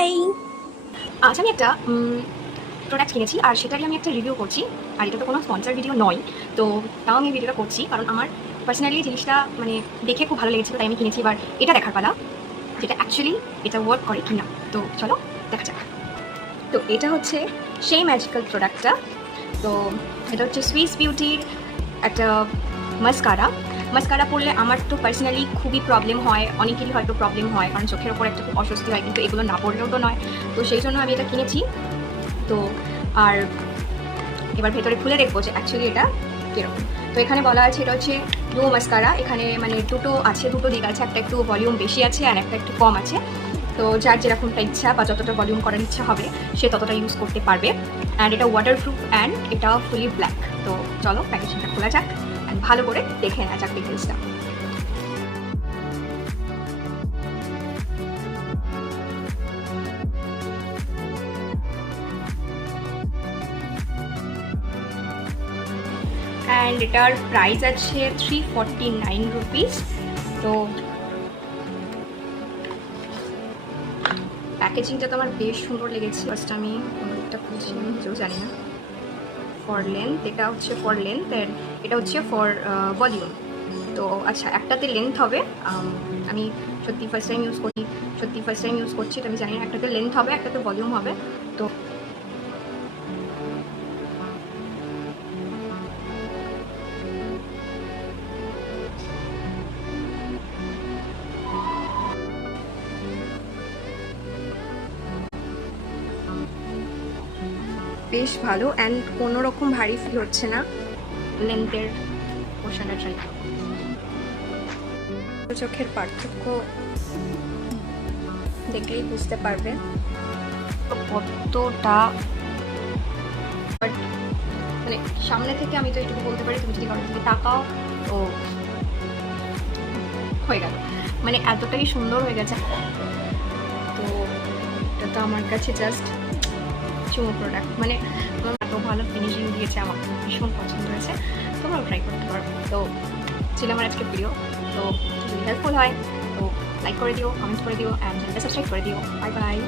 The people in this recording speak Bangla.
হাই, আজ আমি একটা প্রোডাক্ট কিনেছি আর সেটারই আমি একটা রিভিউ করছি। আর এটা তো কোনো স্পন্সর ভিডিও নয়, তো তাও আমি ভিডিওটা করছি কারণ আমার পার্সোনালি জিনিসটা মানে দেখে খুব ভালো লেগেছিল, তাই আমি কিনেছি। এবার এটা দেখার পালা যেটা অ্যাকচুয়ালি এটা ওয়ার্ক করে কি না। তো চলো দেখা যাক। তো এটা হচ্ছে সেই ম্যাজিক্যাল প্রোডাক্টটা। তো এটা হচ্ছে সুইস বিউটির একটা মাস্কারা। মাস্কারা পরলে আমার তো পার্সোনালি খুবই প্রবলেম হয়, অনেকেরই হয়তো প্রবলেম হয় কারণ চোখের ওপর একটা খুব অস্বস্তি হয়, কিন্তু এগুলো না পড়লেও তো নয়। তো সেই জন্য আমি এটা কিনেছি। তো আর এবার ভেতরে খুলে দেখবো যে অ্যাকচুয়ালি এটা কীরকম। তো এখানে বলা আছে এটা হচ্ছে ডুও মাস্কারা। এখানে মানে দুটো দিক আছে, একটা একটু ভলিউম বেশি আছে আর একটা একটু কম আছে। তো যার যেরকমটা ইচ্ছা বা যতটা ভলিউম করার ইচ্ছা হবে সে ততটা ইউজ করতে পারবে। অ্যান্ড এটা ওয়াটারপ্রুফ অ্যান্ড এটা ফুলি ব্ল্যাক। তো চলো প্যাকেজিংটা খোলা যাক অ্যান্ড ভালো করে দেখে নেওয়া যাক ডিটেলসটা। অ্যান্ড এটার প্রাইস আছে 349 রুপিস। তো প্যাকেজিংটা তো আমার বেশ সুন্দর লেগেছে। ফার্স্ট আমি একটা খুলছি, আমি নিজেও জানি না। ফর লেন্থ, এটা হচ্ছে ফর লেন্থ অ্যান্ড এটা হচ্ছে ফর ভলিউম। তো আচ্ছা, একটাতে লেন্থ হবে। আমি সত্যি ফার্স্ট টাইম ইউজ করছি, তো আমি জানি না। একটাতে লেন্থ হবে, একটাতে ভলিউম হবে। তো বেশ ভালো অ্যান্ড কোনো রকম ভারী ফিল হচ্ছে না। লেন্থের পোর্শনটা ট্রাই করো। চোখের পার্থক্য দেখলেই বুঝতে পারবে কতটা। মানে সামনে থেকে আমি তো একটু বলতে পারি, তুমি যদি কারোর দিকে তাকাও তো হয়ে গেল। মানে এতটাই সুন্দর হয়ে গেছে। তো এটা তো আমার কাছে জাস্ট চুমো প্রোডাক্ট। মানে এত ভালো ফিনিশিং দিয়েছে, আমার ভীষণ পছন্দ হয়েছে। তোমরাও ট্রাই করতে পারো। তো ছিল আমার আজকের ভিডিও। তো যদি হেল্পফুল হয় তো লাইক করে দিও, কমেন্ট করে দিও অ্যান্ড চ্যানেলটা সাবস্ক্রাইব করে দিও। Bye bye.